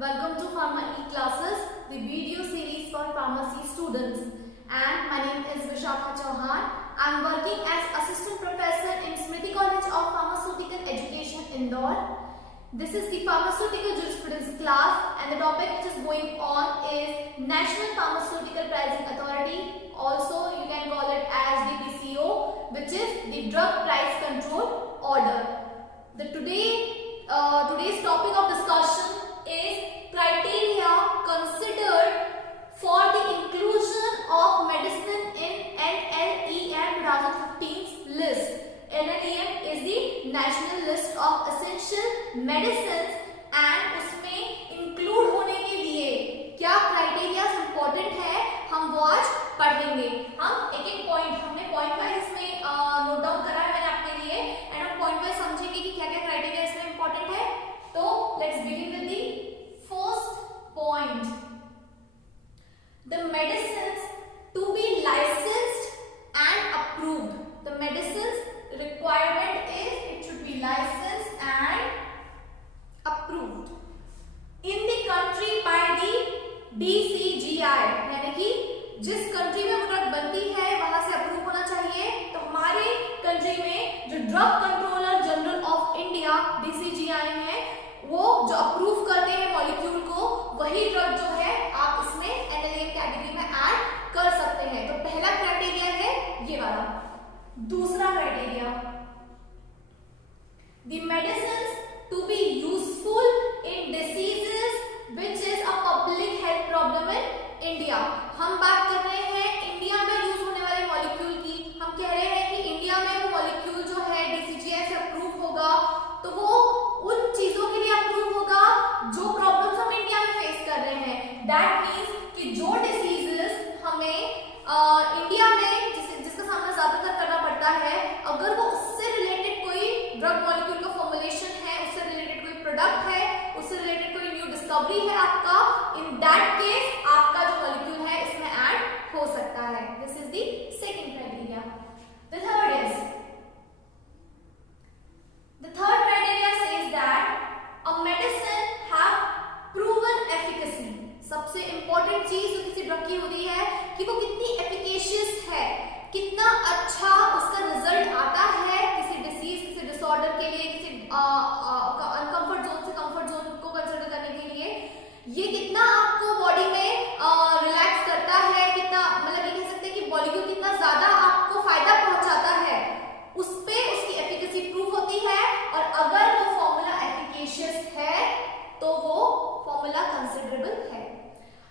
Welcome to Pharma E-Classes, the video series for pharmacy students. And my name is Vishakha Chauhan. I am working as Assistant Professor in Smriti College of Pharmaceutical Education, Indore. This is the Pharmaceutical Jurisprudence class, and the topic which is going on is National Pharmaceutical Pricing Authority. Also, you can call it as the PCO, which is the Drug Price Control Order. Today's topic of discussion is criteria considered for the inclusion of medicine in NLEM 2015's list. NLEM is the National List of Essential Medicines, and उसमें include होने के लिए क्या criteria important है हम वो आज पढ़ेंगे. हम एक एक पॉइंट हमने पॉइंट वाइज इसमें नोट डाउन करा है मैंने आपके लिए, एंड हम पॉइंट वाइज समझेंगे कि क्या क्या क्राइटेरिया इसमें इंपॉर्टेंट है. तो let's begin with the first point. The medicines to be licensed and approved. The medicines requirement is it should be licensed and approved in the country by the DCGI. यानी कि जिस country में product बनती है वहां से approve होना चाहिए. तो हमारे कंट्री में जो drug controller general of India DCGI है, वो जो अप्रूव करते हैं मॉलिक्यूल को, वही ड्रग जो है आप इसमें NLEM कैटेगरी में ऐड कर सकते हैं. तो पहला क्राइटेरिया है ये वाला. दूसरा criteria, the medicines to be useful in diseases which is a public health problem in India. हम बात कर रहे हैं इंडिया में यूज होने वाले मॉलिक्यूल की. हम कह रहे हैं कि इंडिया में वो मॉलिक्यूल जो है DCGI से अप्रूव होगा, तो वो उन चीजों के लिए अप्रूव होगा जो प्रॉब्लम्स हम इंडिया में फेस कर रहे हैं. दैट मीन्स कि जो डिसीजेस हमें इंडिया में जिसका सामना ज्यादातर करना पड़ता है, अगर वो उससे रिलेटेड कोई ड्रग मॉलिक्यूल का फॉर्मुलेशन है, उससे रिलेटेड कोई प्रोडक्ट है, उससे रिलेटेड कोई न्यू डिस्कवरी है आपका, इन दैट केस आपका जो मॉलिक्यूल है इसमें ऐड हो सकता है. This is the second criteria. The third criteria says that a medicine have proven efficacy. सबसे इंपॉर्टेंट चीज जो किसी ड्रग की होती है कि वो कितनी एफिकेशियस है, कितना अच्छा उसका रिजल्ट आता है किसी डिसीज, किसी डिसऑर्डर के लिए, किसी अनकंफर्ट जोन से कंफर्ट जोन को कंसिडर करने के लिए. ये कितना आपको बॉडी में रिलैक्स करता है, कितना मतलब ये कह सकते हैं कि मॉलिक्यूल कितना ज्यादा आपको फायदा पहुंचाता है, उस पे उसकी एफिकेसी प्रूव होती है. और अगर वो फॉर्मूला एफिकेशियस है तो वो फॉर्मूला कंसिडरेबल है.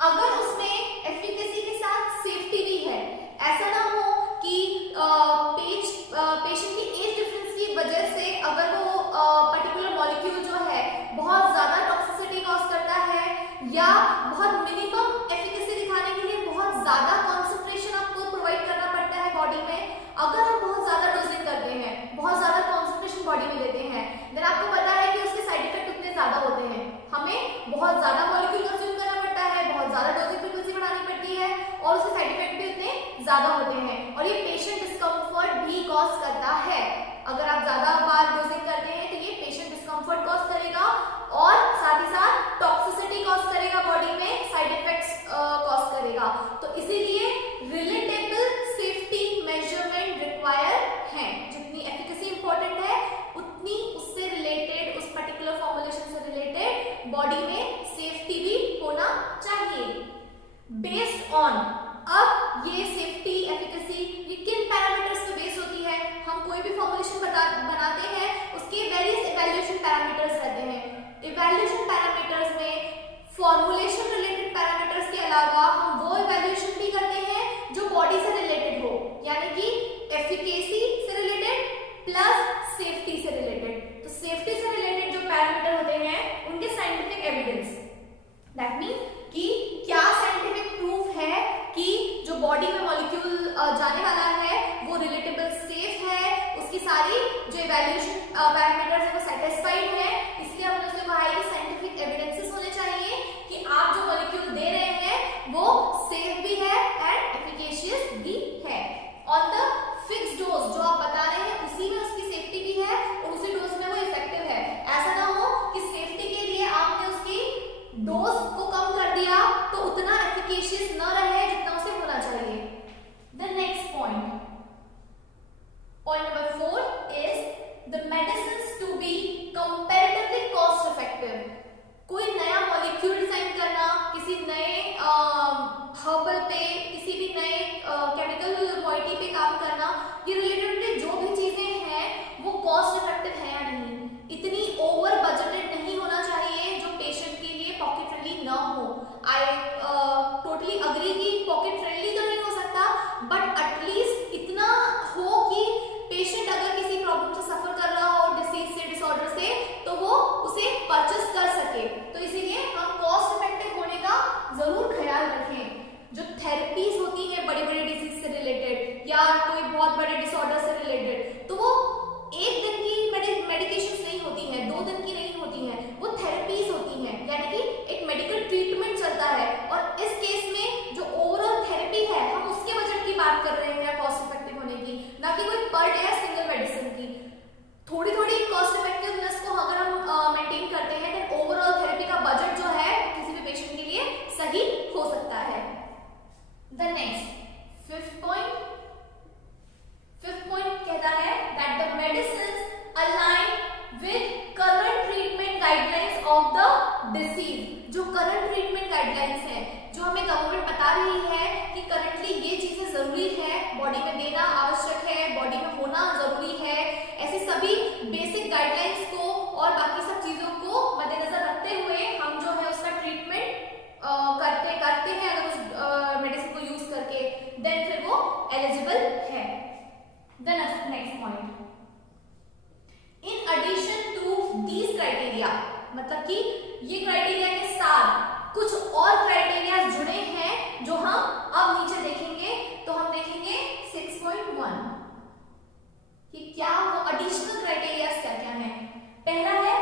अगर उसमें एफिकेसी के साथ सेफ्टी भी है, ऐसा ना हो कि पेशेंट की एज डिफरेंस की वजह से अगर वो पर्टिकुलर मॉलिक्यूल जो है बहुत ज्यादा टॉक्सिसिटी कॉज करता है, या बहुत मिनिमम एफिकेसी दिखाने के लिए बहुत ज्यादा कॉन्सेंट्रेशन आपको प्रोवाइड करना पड़ता है बॉडी में. अगर हम बहुत ज्यादा डोजिंग करते हैं, बहुत ज्यादा कॉन्सेंट्रेशन बॉडी में देते हैं, देन आपको पता है कि उसके साइड इफेक्ट उतने ज्यादा होते हैं. हमें बहुत ज्यादा मॉलिक्यूल कंज्यूम करना पड़ता है, बहुत ज्यादा डोजिंग फ्रीक्वेंसी बढ़ानी पड़ती है, और उसके साइड इफेक्ट भी उतने ज्यादा होते हैं, और ये पेशेंट डिस्कम्फर्ट भी कॉज करता है. अगर आप ज्यादा बार डोजिंग करते हैं तो ये पेशेंट डिस्कम्फर्ट कॉज करेगा, और साथ ही साथ टॉक्सिसिटी कॉज करेगा बॉडी में, साइड इफेक्ट्स कॉज करेगा. तो इसीलिए रिलेटेबल सेफ्टी मेजरमेंट रिक्वायर है. जितनी एफिकेसी इंपॉर्टेंट है, उतनी उससे रिलेटेड, उस पर्टिकुलर फॉर्मुलेशन से रिलेटेड बॉडी में सेफ्टी भी होना चाहिए. बेस्ड ऑन, अब ये सेफ्टी एफिकेसी ये किन पैरामीटर्स पे बेस होती है? हम कोई भी फॉर्मुलेशन बनाते हैं, उसके वेरियस इवैल्यूएशन पैरामीटर्स रहते हैं. इवैल्यूएशन पैरामीटर्स में फॉर्मुलेशन रिलेटेड पैरामीटर्स के अलावा हम वो इवैल्यूएशन भी करते हैं जो बॉडी से रिलेटेड हो, यानी कि एफिकेसी से रिलेटेड प्लस सेफ्टी से रिलेटेड. तो सेफ्टी से रिलेटेड जो पैरामीटर होते हैं उनके साइंटिफिक एविडेंस, दैट मीन्स कि क्या साइंटिफिक प्रूफ है कि जो बॉडी में मॉलिक्यूल जाने वाला है वो रिलेटेबल सेफ है, उसकी सारी जो इवैल्यूएशन पैरामीटर्स है वो सेटिस्फाइड है. इसलिए हमने उसमें कहा है कि साइंटिफिक एविडेंसेस होने चाहिए कि आप जो मॉलिक्यूल दे रहे हैं वो सेफ भी है एंड एफिकेशियस भी है. ऑन द फिक्स्ड डोज जो आप बता रहे हैं उसी में उसकी सेफ्टी भी है और उसी डोज में वो इफेक्टिव है. ऐसा ना हो कि सेफ्टी के लिए आपने उसकी डोज ये रिलेटेड जो भी चीजें हैं वो कॉस्ट इफेक्टिव है या नहीं, इतनी ओवर बजटेड नहीं होना चाहिए जो पेशेंट के लिए पॉकेट फ्रेंडली ना हो। आई टोटली अग्री कि पॉकेट फ्रेंडली तो नहीं हो सकता, बट एटलीस्ट इतना हो कि पेशेंट अगर किसी प्रॉब्लम से सफर कर रहा हो, डिसीज से, डिसऑर्डर से, तो वो उसे परचेस कर सके। तो इसीलिए हम कॉस्ट इफेक्टिव होने का जरूर ख्याल रखें। जो थेरेपीज होती हैं बड़ी बड़ी डिसीज से रिलेटेड या कोई बहुत बड़े डिसऑर्डर से रिलेटेड, तो वो एक दिन की मेडिकेशन नहीं होती हैं, 2 दिन की नहीं होती हैं, वो थेरेपीज होती हैं, यानी कि एक मेडिकल ट्रीटमेंट चलता है। और इस केस में जो ओवरऑल थेरेपी है हम उसके बजट की बात कर रहे हैं कॉस्ट इफेक्टिव होने की, ना कि कोई पर डे या सिंगल मेडिसिन की। थोड़ी थोड़ी कॉस्ट इफेक्टिवनेस को अगर हम मेंटेन करते हैं तो ओवरऑल थेरेपी का बजट जो है किसी भी पेशेंट के लिए सही हो सकता है। द नेक्स्ट फिफ्थ पॉइंट कहता है that the medicines align with current treatment guidelines of the disease. जो करंट ट्रीटमेंट गाइडलाइंस हैं, जो हमें गवर्नमेंट बता रही है कि करंटली ये चीजें जरूरी है, बॉडी में देना आवश्यक है, बॉडी में होना जरूरी है, ऐसी सभी बेसिक गाइडलाइंस को और बाकी सब चीजों को मद्देनजर रखते हुए हम जो है उसका ट्रीटमेंट करते हैं अगर उस मेडिसिन को यूज करके, देन फिर वो एलिजिबल है। Then next point, in addition to these criteria, मतलब कि ये क्राइटेरिया के साथ कुछ और क्राइटेरिया जुड़े हैं जो हम अब नीचे देखेंगे। तो हम देखेंगे 6.1 कि क्या वो एडिशनल क्राइटेरिया क्या क्या है। पहला है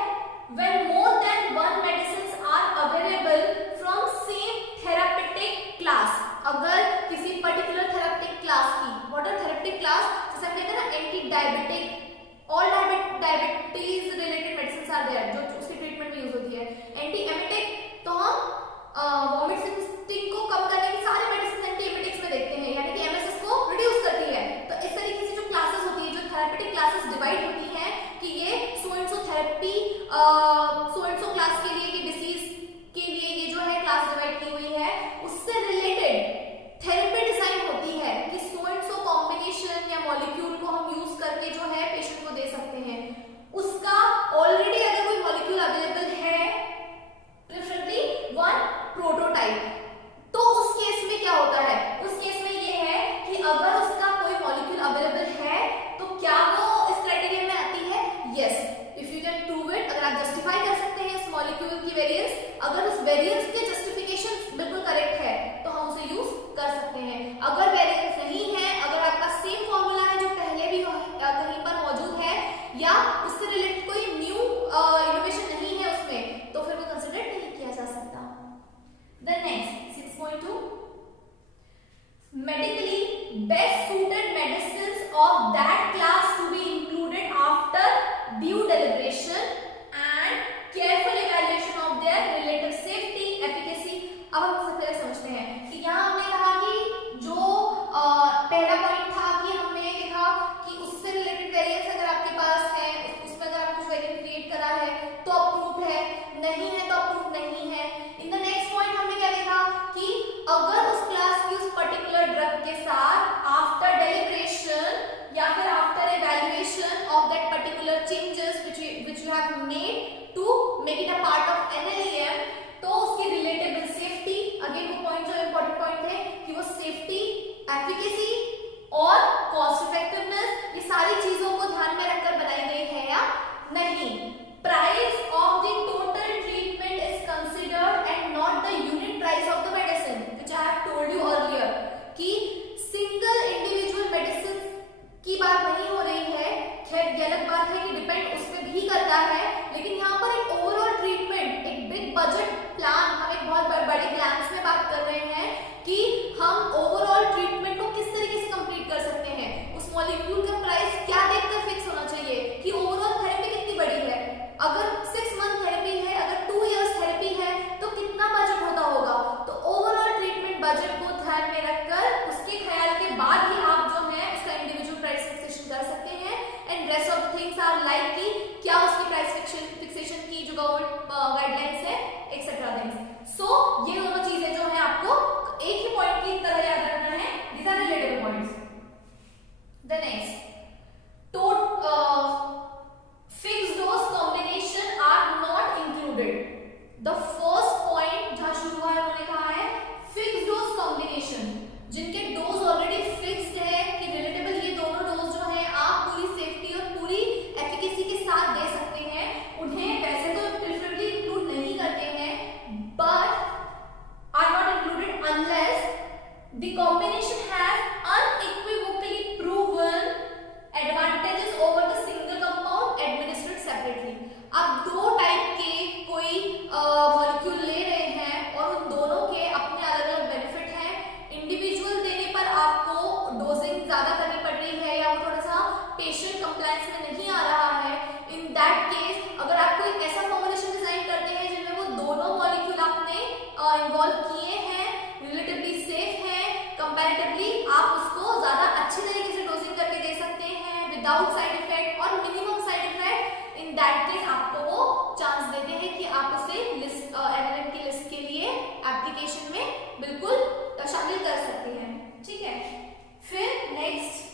when more than one medicines are available from same therapeutic class। अगर किसी पर्टिकुलर थेरेपेटिक क्लास की, व्हाट आर थेरेपेटिक क्लास, जैसे हम कहते हैं ना anti diabetic, all diabetes related medicine are there जो उसके ट्रीटमेंट में यूज होती है। एंटी एमिटिक तो हम वॉमिट सिम्पटम को कम करने के सारे मेडिसिन एंटी एमिटिक्स में देखते हैं, यानी कि एमएसएस को रिड्यूस करती है। तो इस तरीके से जो क्लासेस होती है, जो थेरेपेटिक क्लासेस डिवाइड होती हैं कि ये so and so therapy so and so class के लिए, कि डिसीज के लिए ये जो है क्लास डिवाइड की हुई है, उससे रिलेटेड थेरेपी डिजाइन होती है कि सो एंड सो कॉम्बिनेशन या मॉलिक्यूल को हम यूज करके जो है पेशेंट को दे सकते हैं। उसका ऑलरेडी अगर कोई मॉलिक्यूल अवेलेबल है, प्रेफरेबली वन प्रोटोटाइप, तो उस केस में क्या होता है, उस केस में ये है कि अगर उसका कोई मॉलिक्यूल अवेलेबल है तो क्या वो इस क्राइटेरिया में आती है? Yes, if you can prove it, अगर आप जस्टिफाई कर सकते हैं इस मॉलिक्यूल की वेरिएंस, अगर उस वेरिएंस के जस्टिफिकेशन बिल्कुल करेक्ट है तो हम उसे यूज कर सकते हैं। अगर वेरिएंस नहीं है, अगर आपका सेम फॉर्मूला है जो पहले भी कहीं पर मौजूद है या उससे रिलेटेड कोई न्यू इनोवेशन नहीं है उसमें, तो फिर वो कंसिडर नहीं किया जा सकता। The next 6.2 medically best suited medicines of that class to be included after due deliberation and careful evaluation of their relative safety, efficacy। अब हम सबसे पहले समझते हैं कि यहाँ हमने कहा कि जो पहला पॉइंट था कि हमने देखा कि उससे रिलेटेड वेरिएंस अगर आपके पास है, उसमें अगर आप कुछ वेरिएंट क्रिएट करा है तो अप्रूव है, नहीं है तो अप्रूव नहीं है। इन द नेक्स्ट पॉइंट हमने क्या देखा कि अगर उस क्लास की उस पर्टिकुलर ड्रग के साथ आफ्टर डेलिब्रेशन या फिर आफ्टर ए कॉम्बिनेशन जिनके डोज ऑलरेडी फिक्स्ड है कि रिलेटेबल ये दोनों डोज जो है आप पूरी सेफ्टी और पूरी एफिकेसी के साथ दे सकते हैं, उन्हें वैसे तो प्रेफरेबली इंक्लूड नहीं करते हैं, but are not included unless the combination has unequivocally proven advantages over the single compound administered separately। आप दो टाइप के कोई मॉलिक्यूल ले रहे हैं और उन दोनों के अपने अलग अलग बेनिफिट हैं, इंडिविजुअल देने पर आपको डोजिंग ज्यादा करनी पड़ रही है या वो थोड़ा सा पेशेंट कंप्लायंस में नहीं आ रहा है, इन दैट केस अगर आप कोई ऐसा फॉर्मुलेशन डिजाइन करते हैं जिनमें वो दोनों मॉलिक्यूल आपने इन्वॉल्व किए हैं, रिलेटिवली सेफ है, कंपैरेटिवली आप उसको ज्यादा अच्छी तरीके से डोजिंग करके दे सकते हैं विदाउट साइड इफेक्ट और minimum side effect, in that case आपको वो चांस देते हैं कि आप उसे लिस्ट एनएलएम की लिस्ट के लिए एप्लीकेशन में बिल्कुल शामिल कर सकते हैं। ठीक है, फिर next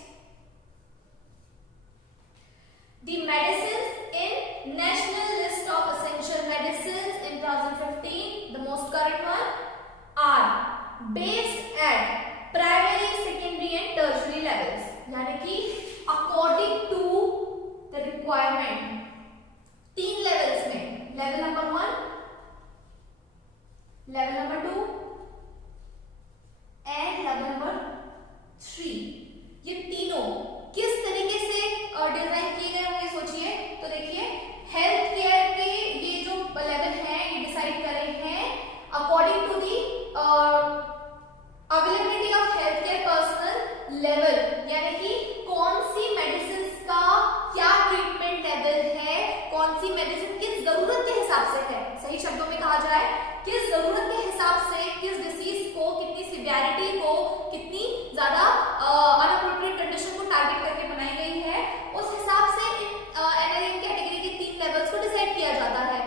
the medicines in national list of essential medicines in 2015, the most current one are based at primary, secondary and tertiary levels, यानी कि अकॉर्डिंग टू द रिक्वायरमेंट तीन लेवल्स में, level number 1, level number 2 and level number 3, ये तीनों किस तरीके से design किए गए होंगे सोचिए। तो देखिए हेल्थ केयर के ये जो लेवल है ये डिसाइड कर रहे हैं according to the availability of health care personnel level, यानी कि कौन सी मेडिसिन का क्या ट्रीटमेंट लेवल है, कौन सी मेडिसिन किस जरूरत के हिसाब से है, सही शब्दों में कहा जाए किस जरूरत के हिसाब से, किस डिसीज को, कितनी सिवियरिटी को, कितनी ज्यादा अनअप्रोप्रिएट कंडीशन को टारगेट करके बनाई गई है, उस हिसाब से एनएलएम कैटेगरी के 3 लेवल्स को डिसाइड किया जाता है।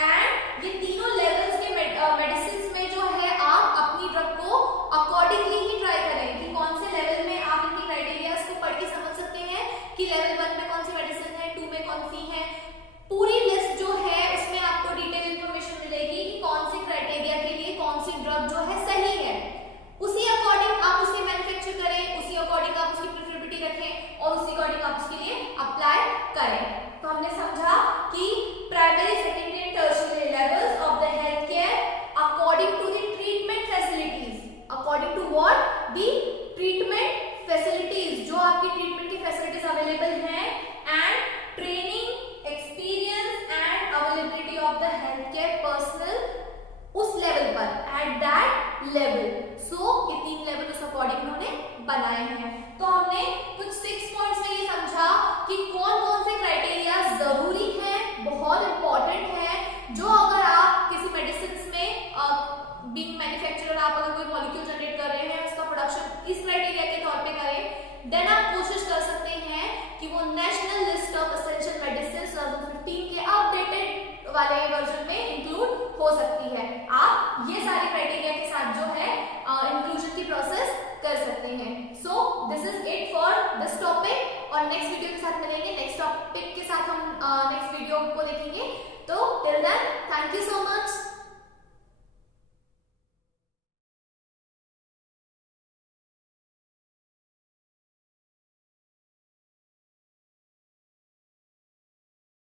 एंड ये तीनों लेवल्स के मेडिसिन में जो है आप अपनी ड्रग को अकॉर्डिंगली ही ट्राई करें कि कौन से लेवल में आप इनकी क्राइटेरियाज को पढ़ के समझ सकते हैं कि लेवल 1 में कौन सी मेडिसिन है, 2 में कौन सी है, पूरी लिस्ट जो है उसमें आपको डिटेल इंफॉर्मेशन मिलेगी कि कौन सी क्राइटेरिया के लिए कौन सी ड्रग जो है सही है, उसी अकॉर्डिंग आप उसे मैन्युफैक्चर करें, उसी अकॉर्डिंग आप उसकी प्रेफरेबिलिटी रखें और उसी अकॉर्डिंग आप उसके लिए अप्लाई करें। तो हमने समझा कि primary, secondary and tertiary levels of the health care according to the treatment facilities, according to what the treatment facilities, जो आपकी ट्रीटमेंट की फैसिलिटीज अवेलेबल हैं, and training, experience and availability of the health care personnel उस level पर, at that level. So ये 3 level उस according उन्होंने बनाए हैं। तो हमने कुछ 6 पॉइंट्स में ये समझा कि कौन कौन से क्राइटेरिया जरूरी हैं, बहुत इंपॉर्टेंट है, जो अगर आप किसी मेडिसिन में बीइंग मैन्युफैक्चरर आप अगर कोई मॉलिक्यूल जनरेट कर रहे हैं, उसका प्रोडक्शन इस क्राइटेरिया के तौर पे करें, देन आप कोशिश कर सकते हैं कि वो national list of essential medicine 2015 के अपडेटेड वाले वर्जन में इंक्लूड हो सकती है। आप ये सारे क्राइटेरिया के साथ जो है इंक्लूजन की प्रोसेस कर सकते हैं। So this is it for this topic, और नेक्स्ट वीडियो के साथ मिलेंगे, नेक्स्ट टॉपिक के साथ हम नेक्स्ट वीडियो को देखेंगे। तो till then thank you so much.